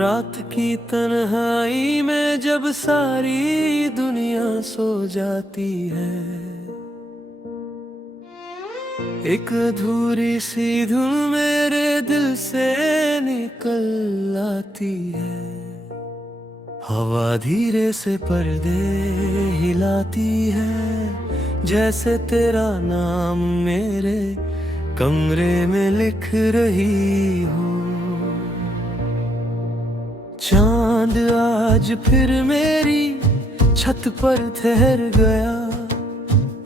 रात की तन्हाई में जब सारी दुनिया सो जाती है, एक अधूरी सी धुन मेरे दिल से निकल आती है। हवा धीरे से पर्दे हिलाती है, जैसे तेरा नाम मेरे कमरे में लिख रही हो। चांद आज फिर मेरी छत पर ठहर गया,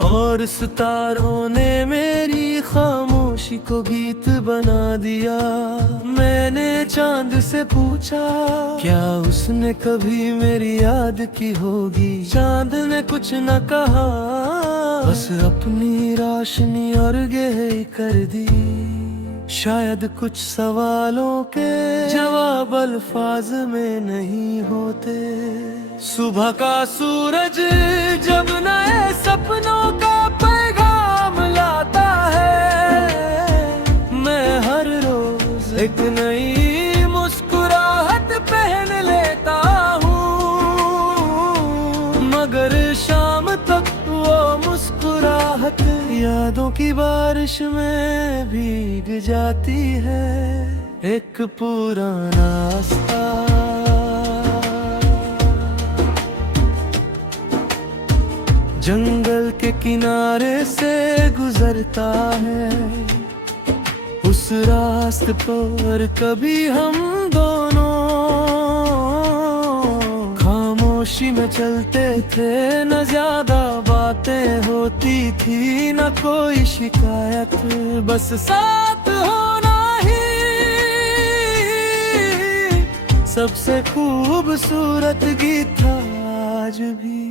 और सितारों ने मेरी खामोशी को गीत बना दिया। मैंने चांद से पूछा, क्या उसने कभी मेरी याद की होगी? चांद ने कुछ न कहा, बस अपनी रोशनी और गहरी कर दी। शायद कुछ सवालों के जवाब अल्फाज में नहीं होते। सुबह का सूरज जब नए सपनों का पैगाम लाता है, मैं हर रोज एक नई मुस्कुराहट पहन लेता हूँ। मगर शाम तक वो मुस्कुराहट यादों की बारिश में भीग जाती है। एक पुराना रास्ता जंगल के किनारे से गुजरता है। उस रास्ते पर कभी हम दोनों खामोशी में चलते थे, न ज्यादा बातें होती थी, न कोई शिकायत, बस साथ होना ही सबसे खूबसूरत गीत था। आज भी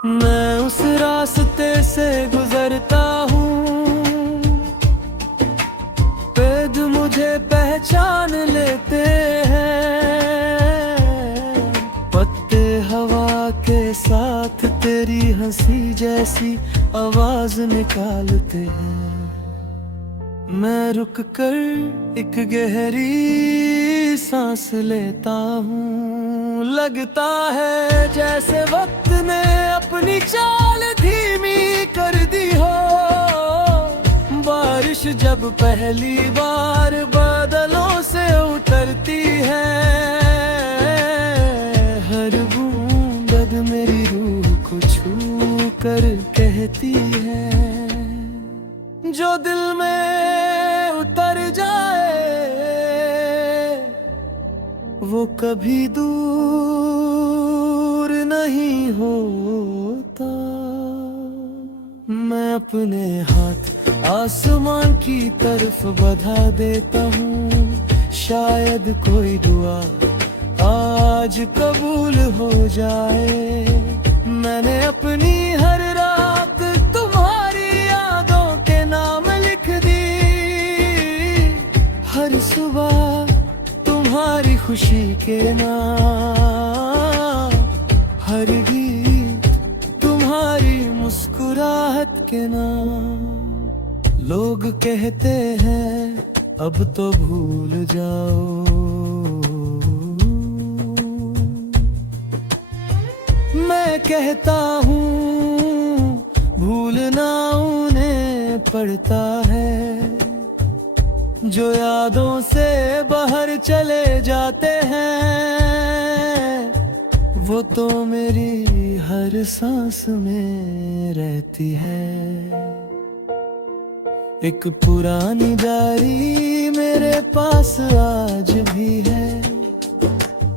मैं उस रास्ते से गुजरता हूँ, पेड़ मुझे पहचान लेते हैं। पत्ते हवा के साथ तेरी हंसी जैसी आवाज निकालते हैं। मैं रुक कर एक गहरी सांस लेता हूँ, लगता है जैसे वक्त ने अपनी चाल धीमी कर दी हो। बारिश जब पहली बार बादलों से उतरती है, हर बूंद मेरी रूह को छू कर कहती है, जो दिल में उतर जाए वो कभी दूर नहीं होता। मैं अपने हाथ आसमान की तरफ बढ़ा देता हूँ, शायद कोई दुआ आज कबूल हो जाए। मैंने अपनी हर रात तुम्हारी यादों के नाम लिख दी, हर सुबह तुम्हारी खुशी के नाम, हर गीत तुम्हारी मुस्कुराहट के नाम। लोग कहते हैं अब तो भूल जाओ, मैं कहता हूँ भूलना उन्हें पड़ता है जो यादों से बाहर चले जाते हैं। वो तो मेरी हर सांस में रहती है। एक पुरानी डायरी मेरे पास आज भी है,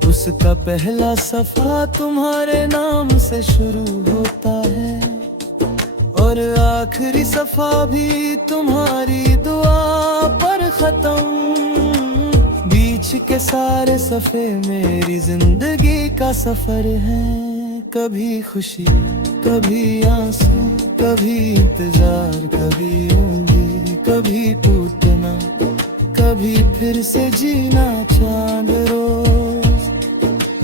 उसका पहला सफ़ा तुम्हारे नाम से शुरू होता है, और आखिरी सफ़ा भी तुम्हारी दुआ पर खत्म। बीच के सारे सफ़े मेरी जिंदगी का सफ़र है, कभी खुशी कभी आंसू, कभी इंतजार, कभी उम्मीद, कभी टूटना, कभी फिर से जीना। चांद रोज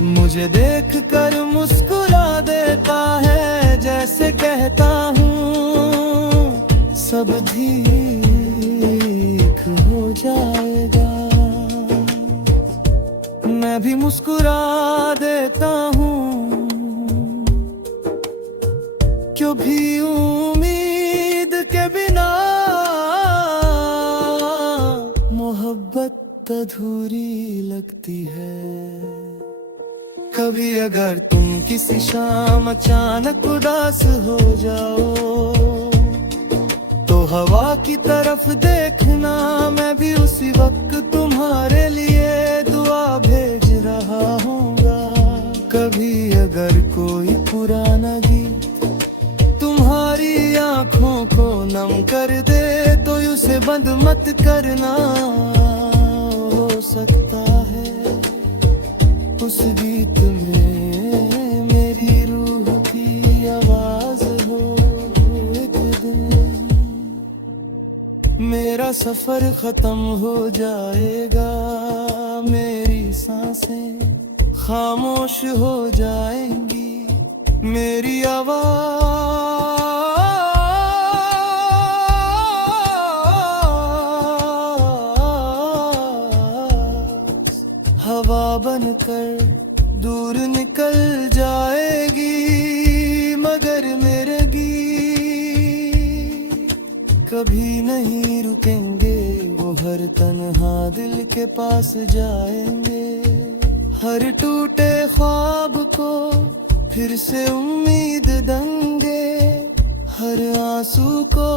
मुझे देख कर मुस्कुरा देता है, जैसे कहता हूँ सब ठीक हो जाएगा। मैं भी मुस्कुरा देता हूँ, क्यों भी उम्मीद के बिना मोहब्बत अधूरी लगती है। कभी अगर तुम किसी शाम अचानक उदास हो जाओ, तो हवा की तरफ देखना, मैं भी उसी वक्त तुम्हारे लिए दुआ भेज रहा हूँगा। कभी अगर कोई पुराना गीत तुम्हारी आंखों को नम कर दे, तो उसे बंद मत करना, हो सकता है उस गीत में मेरी रूह की आवाज हो। एक दिन मेरा सफर खत्म हो जाएगा, मेरी सांसें खामोश हो जाएंगी, मेरी आवाज हवा बनकर दूर निकल जाएगी, मगर मेरे गीत कभी नहीं रुकेंगे, वो हर तन्हा दिल के पास जाएंगे। हर टूटे ख्वाब को फिर से उम्मीद देंगे, हर आंसू को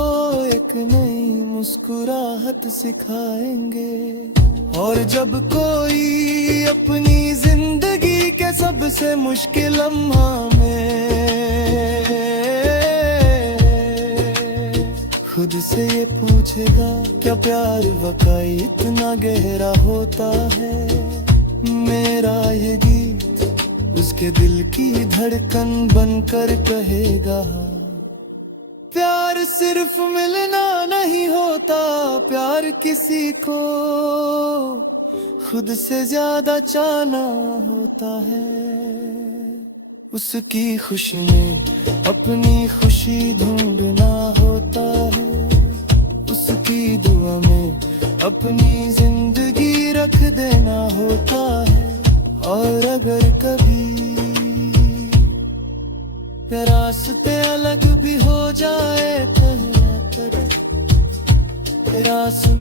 एक नई मुस्कुराहट सिखाएंगे। और जब कोई अपनी जिंदगी के सबसे मुश्किल लम्हा में खुद से ये पूछेगा, क्या प्यार वाकई इतना गहरा होता है, मेरा ये गीत उसके दिल की धड़कन बनकर कहेगा, प्यार सिर्फ मिलना नहीं होता, प्यार किसी को खुद से ज्यादा चाहना होता है। उसकी खुशी में अपनी खुशी ढूंढना होता है, उसकी दुआ में अपनी जिंदगी रख देना होता है। और अगर कभी रास्ते अलग भी हो जाए, तो रास्ते